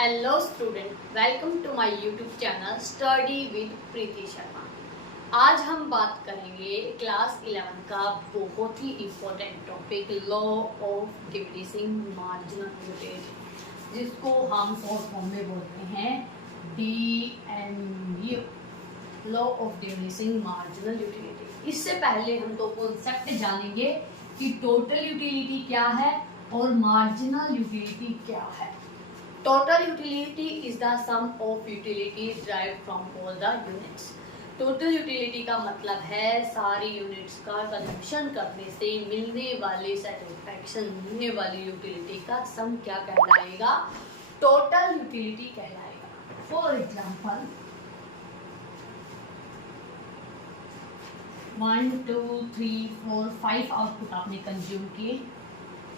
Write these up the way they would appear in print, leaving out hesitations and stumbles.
Hello student, welcome to my YouTube channel study with Preeti Sharma. आज हम बात करेंगे क्लास 11 का बहुत ही important topic law of diminishing marginal utility, जिसको हम शॉर्ट फॉर्म में बोलते हैं DMU, law of diminishing marginal utility. इससे पहले हम तो कॉन्सेप्ट जानेंगे कि टोटल यूटिलिटी क्या है और मार्जिनल यूटिलिटी क्या है। Total utility is the sum of utilities derived from all the units. Total utility का मतलब है सारी यूनिट्स का कंजम्पशन करने से मिलने वाली सेटिस्फैक्शन, मिलने वाली यूटिलिटी का सम क्या कहलाएगा? टोटल यूटिलिटी कहलाएगा। फॉर एग्जाम्पल 1 2 3 4 5 आउटपुट आपने कंज्यूम किए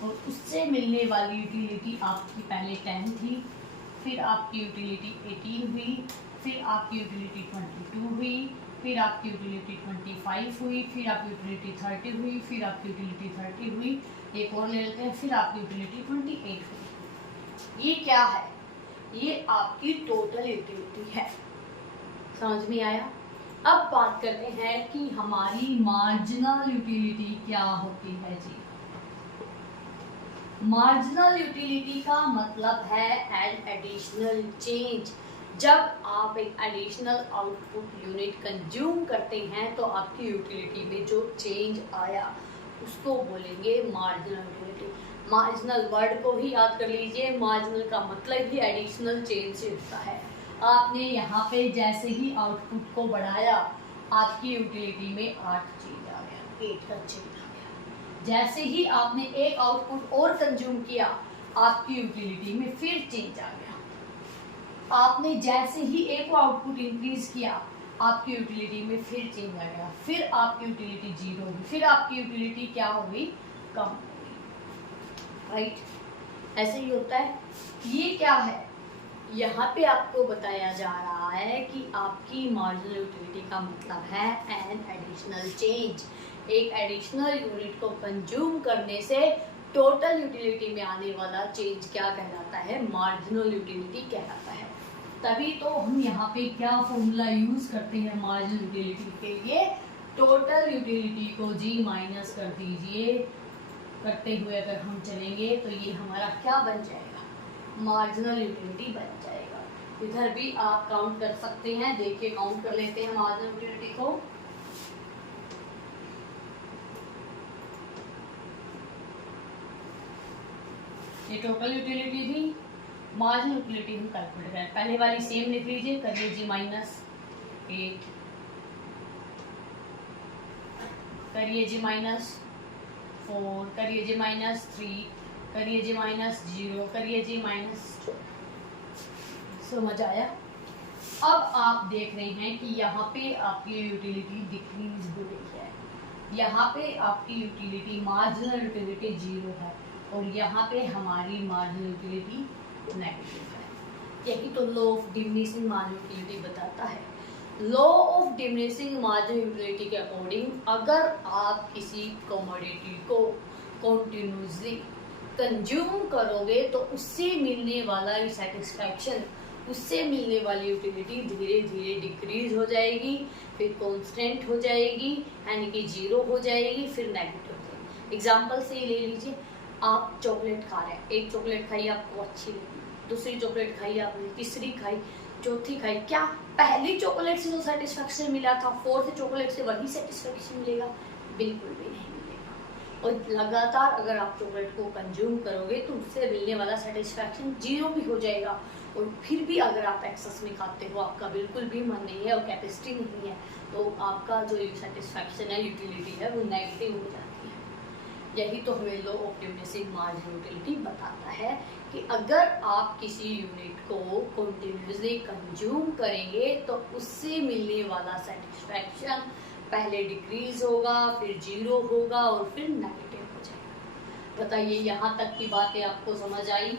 और उससे मिलने वाली यूटिलिटी आपकी पहले 10 थी, फिर आपकी यूटिलिटी 18 हुई, फिर आपकी यूटिलिटी 22 हुई, फिर आपकी यूटिलिटी 25 हुई, फिर आपकी यूटिलिटी 30 हुई, फिर आपकी यूटिलिटी 30 हुई, एक और ले लेते हैं, फिर आपकी यूटिलिटी 28 हुई। ये क्या है? ये आपकी टोटल यूटिलिटी है। समझ में आया? अब बात करते हैं कि हमारी मार्जिनल यूटिलिटी क्या होती है जी। मार्जिनल यूटिलिटी का मतलब है एन एडिशनल चेंज। जब आप एक एडिशनल आउटपुट यूनिट कंज्यूम करते हैं तो आपकी यूटिलिटी में जो चेंज आया उसको बोलेंगे मार्जिनल यूटिलिटी। मार्जिनल वर्ड को ही याद कर लीजिए, मार्जिनल का मतलब ही एडिशनल चेंज से होता है। आपने यहाँ पे जैसे ही आउटपुट को बढ़ाया, आपकी यूटिलिटी में 8 चेंज आ गया, 8 का चेंज। जैसे ही आपने एक आउटपुट और कंज्यूम किया, आपकी यूटिलिटी में फिर चेंज आ गया। आपने जैसे ही एक आउटपुट इंक्रीज किया, आपकी यूटिलिटी में फिर चेंज आ गया, फिर आपकी यूटिलिटी 0 होगी, फिर आपकी यूटिलिटी क्या होगी? कम होगी। राइट, ऐसे ही होता है। ये क्या है? यहाँ पे आपको बताया जा रहा है कि आपकी मार्जिनल यूटिलिटी का मतलब है एन एडिशनल चेंज। एक एडिशनल यूनिट को कंज्यूम करने से टोटल यूटिलिटी में आने वाला चेंज क्या कहलाता है? मार्जिनल यूटिलिटी कहलाता है। तभी तो हम यहाँ पे क्या फॉर्मूला यूज करते हैं मार्जिनल यूटिलिटी के लिए? टोटल यूटिलिटी को जी माइनस कर दीजिए, करते हुए अगर हम चलेंगे तो ये हमारा क्या बन जाएगा? मार्जिनल यूटिलिटी बन जाएगा। इधर भी आप काउंट कर सकते हैं, देखिए काउंट कर लेते हैं मार्जिनल यूटिलिटी को। ये टोटल यूटिलिटी थी, मार्जिनल यूटिलिटी हम कैलकुलेट करें। पहले वाली सेम लिख लीजिए, करिए जी -8, करिए जी -4, करिए जी -3, करिए जी -0, करिए जी -2। समझ आया? अब आप देख रहे हैं कि यहाँ पे आपकी यूटिलिटी डिक्रीज हो रही है, यहाँ पे आपकी यूटिलिटी मार्जिनल यूटिलिटी 0 है और यहाँ पे हमारी मार्जिनल यूटिलिटी नेगेटिव है। यही तो law of diminishing marginal utility बताता है। Law of diminishing marginal utility के अकॉर्डिंग अगर आप किसी कमोडिटी को कंटिन्यूसली कंज्यूम करोगे तो उससे मिलने वाला सेटिस्फैक्शन, उससे मिलने वाली यूटिलिटी धीरे धीरे डिक्रीज हो जाएगी, फिर कांस्टेंट हो जाएगी, यानी कि 0 हो जाएगी, फिर नेगेटिव हो जाएगी। एग्जाम्पल से ही ले लीजिए, आप चॉकलेट खा रहे हैं, एक चॉकलेट खाई आपको अच्छी लगी, दूसरी चॉकलेट खाई आपने, तीसरी खाई, चौथी खाई, क्या पहली चॉकलेट से जो सेटिस्फैक्शन मिला था, फोर्थ चॉकलेट से वही सेटिस्फैक्शन मिलेगा? बिल्कुल भी नहीं मिलेगा। और लगातार अगर आप चॉकलेट को कंज्यूम करोगे तो उससे मिलने वाला सेटिस्फैक्शन 0 भी हो जाएगा। और फिर भी अगर आप एक्सेस में खाते हो, आपका बिल्कुल भी मन नहीं है और कैपेसिटी नहीं है, तो आपका जो सेटिस्फैक्शन है, यूटिलिटी है, वो नेगेटिव हो जाती है। यही तो हमें law of diminishing marginal utility बताता है कि अगर आप किसी यूनिट को कंटिन्यूसली कंज्यूम करेंगे तो उससे मिलने वाला सेटिस्फैक्शन पहले डिक्रीज होगा, फिर 0 होगा और फिर नेगेटिव हो जाएगा। बताइए, यहाँ तक की बातें आपको समझ आई?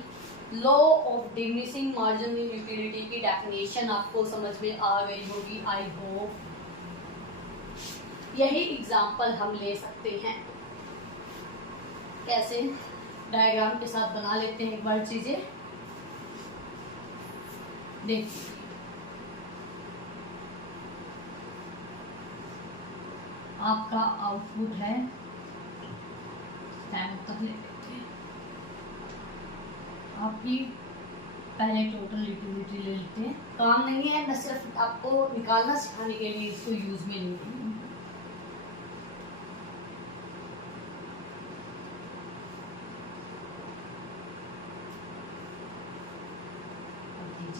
Law of diminishing marginal utility की डेफिनेशन आपको समझ में आ गई होगी, आई होप। यही एग्जाम्पल हम ले सकते हैं। कैसे? डायग्राम के साथ बना लेते हैं एक बार चीजें। देखिए आपका आउटपुट है 10 तक ले लेते हैं। आपकी पहले टोटल यूटिलिटी ले लेते हैं। काम नहीं है, मैं सिर्फ आपको निकालना सिखाने के लिए इसको यूज में ले रही हूँ।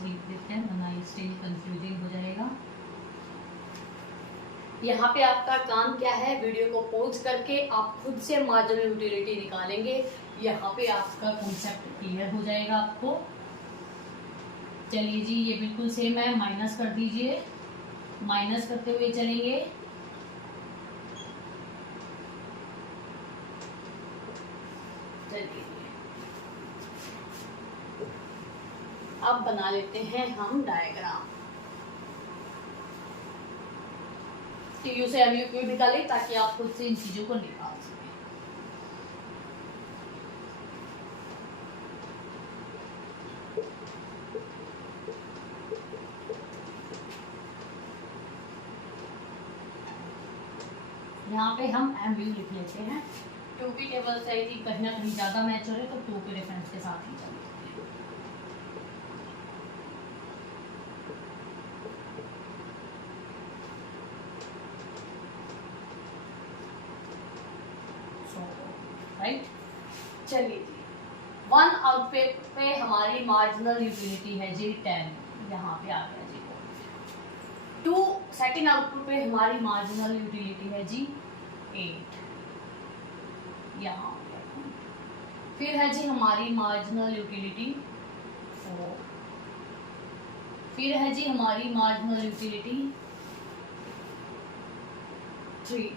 देखते हैं वरना स्टिल कंफ्यूजिंग हो जाएगा। यहाँ पे आपका काम क्या है, वीडियो को पॉज करके आप खुद से मार्जिनल यूटिलिटी निकालेंगे। यहाँ पे आपका कॉन्सेप्ट क्लियर हो जाएगा आपको। चलिए जी, ये बिल्कुल सेम है, माइनस कर दीजिए, माइनस करते हुए चलेंगे। चलिए अब बना लेते हैं हम डायग्राम। टीयू से एमयू क्यों निकालें, ताकि आप खुद से इन चीजों को निकाल सकें। यहाँ पे हम एमयू लिख लेते हैं। 2 की टेबल से आई थी, कहीं ना कहीं ज्यादा मैच हो रहे तो 2 के रेफरेंस के साथ ही चलते हैं। राइट, चलिए जी, 1 आउटपुट पे हमारी मार्जिनल यूटिलिटी है जी 10, यहाँ पे आ गया जी। 2 सेकेंड आउटपुट पे हमारी मार्जिनल यूटिलिटी है जी 8, यहाँ फिर है जी हमारी मार्जिनल यूटिलिटी 4, फिर है जी हमारी मार्जिनल यूटिलिटी 3,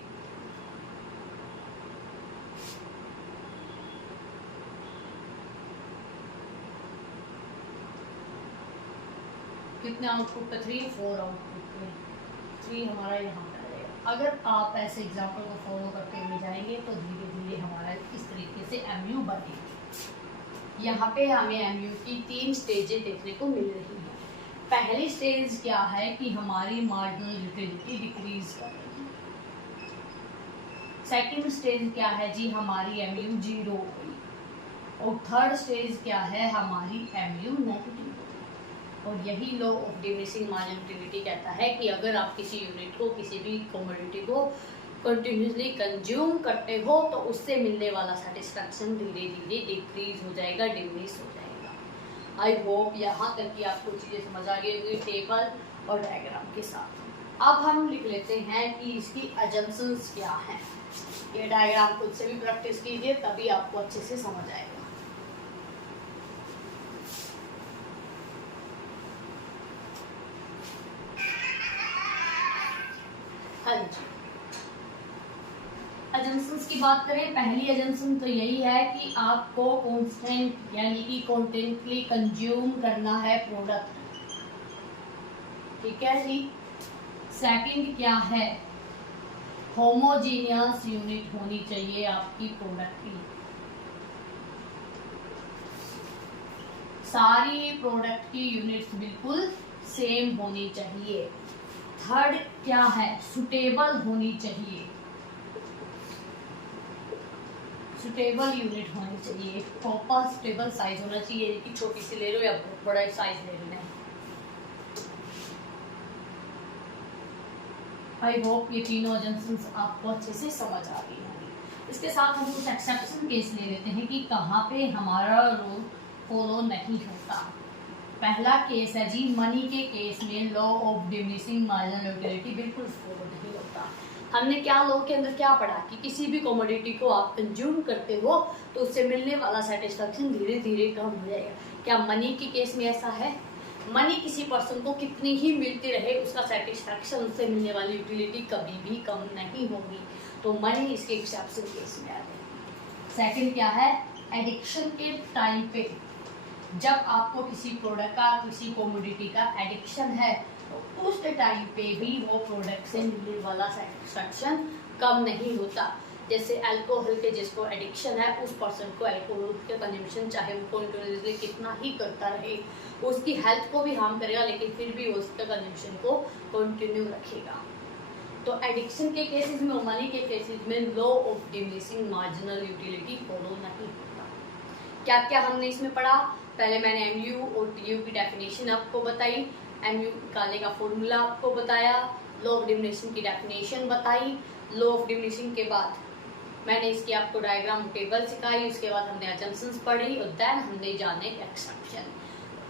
कितने आउटपुट पे 3, 4 आउटपुट पे 3 हमारा यहाँ पे आएगा। अगर आप ऐसे एग्जाम्पल को फॉलो करते हुए जाएंगे तो धीरे धीरे हमारा इस तरीके से एमयू बनेगी। यहाँ पे हमें एमयू की 3 स्टेजें देखने को मिल रही है। पहली स्टेज क्या है कि हमारी मार्जिनल यूटिलिटी डिक्रीज कर रही है। सेकेंड स्टेज क्या है जी, हमारी एमयू 0 हो गई। और थर्ड स्टेज क्या है, हमारी एमयू नेगेटिव। और यही law of diminishing marginal utility कहता है कि अगर आप किसी यूनिट को, किसी भी कमोडिटी को कंटिन्यूसली कंज्यूम करते हो तो उससे मिलने वाला सेटिस्फैक्शन धीरे धीरे डिक्रीज हो जाएगा, डिमिनिश हो जाएगा। आई होप यहाँ तक कि आपको चीज़ें समझ आ गई होगी टेबल और डायग्राम के साथ। अब हम लिख लेते हैं कि इसकी अजम्पशंस क्या हैं। ये डायग्राम खुद से भी प्रैक्टिस कीजिए, तभी आपको अच्छे से समझ आएगा। हाँ जी, अजम्पशंस की बात करें, पहली अजम्पशन तो यही है कि आपको कांस्टेंट यानी कि कॉन्टेंटली कंज्यूम करना है प्रोडक्ट, ठीक है जी। सेकंड क्या है, होमोजीनियस यूनिट होनी चाहिए आपकी प्रोडक्ट की, सारी प्रोडक्ट की यूनिट्स बिल्कुल सेम होनी चाहिए। थर्ड क्या है, सुटेबल होनी चाहिए, सुटेबल यूनिट होनी चाहिए। प्रॉपर सुटेबल साइज होना चाहिए कि छोटी सी ले लो या बड़ा साइज ले लो। आई होप ये तीनों एजम्पशंस आपको अच्छे से समझ आ गई होंगी। इसके साथ हम कुछ एक्सेप्शन केस ले लेते हैं कि कहाँ पे हमारा रूल फॉलो नहीं होता। पहला केस है जी, मनी के केस में law of diminishing marginal utility बिल्कुल फॉलो नहीं होता। हमने क्या लॉ के अंदर क्या पढ़ा कि किसी भी कमोडिटी को आप कंज्यूम करते हो तो उससे मिलने वाला सेटिस्फैक्शन धीरे धीरे कम हो जाएगा। क्या मनी के केस में ऐसा है? मनी किसी पर्सन को कितनी ही मिलती रहे उसका सेटिस्फैक्शन, उससे मिलने वाली यूटिलिटी कभी भी कम नहीं होगी। तो मनी इसके एक्सेप्शन केस में आते हैं। सेकंड क्या है, एडिक्शन के टाइम पे जब आपको किसी प्रोडक्ट का, किसी कमोडिटी का एडिक्शन है तो उस टाइम पे भी वो प्रोडक्ट से मिलने वाला सेटिस्फैक्शन कम नहीं होता। जैसे अल्कोहल के जिसको एडिक्शन है उस पर्सन को अल्कोहल का कंजम्पशन चाहे वो कंटिन्यूसली कितना ही करता रहे, उसकी हेल्थ को भी हार्म करेगा, लेकिन फिर भी वो उसका कंजम्पशन को कंटिन्यू रखेगा। तो एडिक्शन के केसेस में और मनी के केसेस में law of diminishing marginal utility follow नहीं होता। क्या क्या हमने इसमें पढ़ा? पहले मैंने एमयू और टीयू की डेफिनेशन आपको बताई, एमयू निकालने का फॉर्मूला आपको बताया, लॉ ऑफ डिमिनिशिंग की डेफिनेशन बताई। लॉ ऑफ डिमिनिशिंग के बाद मैंने इसकी आपको डायग्राम टेबल सिखाई, उसके बाद हमने अजम्पशंस पढ़ी और देन हमने जाने एक्सेप्शन।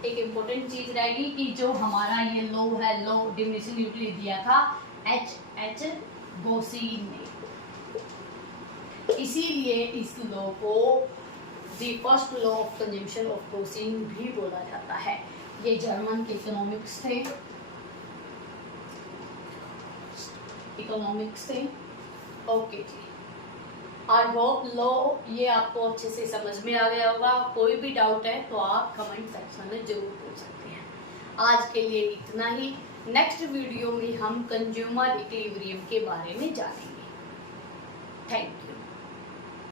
एक इम्पोर्टेंट चीज रहेगी कि जो हमारा ये लॉ है, लॉ ऑफ डिमिनिशिंग यूटिलिटी दिया था एच गोसीन ने, इसीलिए इस लॉ को the first law of consumption of Gossen भी बोला जाता है। ये जर्मन के इकोनॉमिक्स थे, ओके जी। आई होप लॉ ये आपको अच्छे से समझ में आ गया होगा। कोई भी डाउट है तो आप कमेंट सेक्शन में जरूर पूछ सकते हैं। आज के लिए इतना ही। नेक्स्ट वीडियो में हम कंज्यूमर इक्विलिब्रियम के बारे में जानेंगे। Thank you.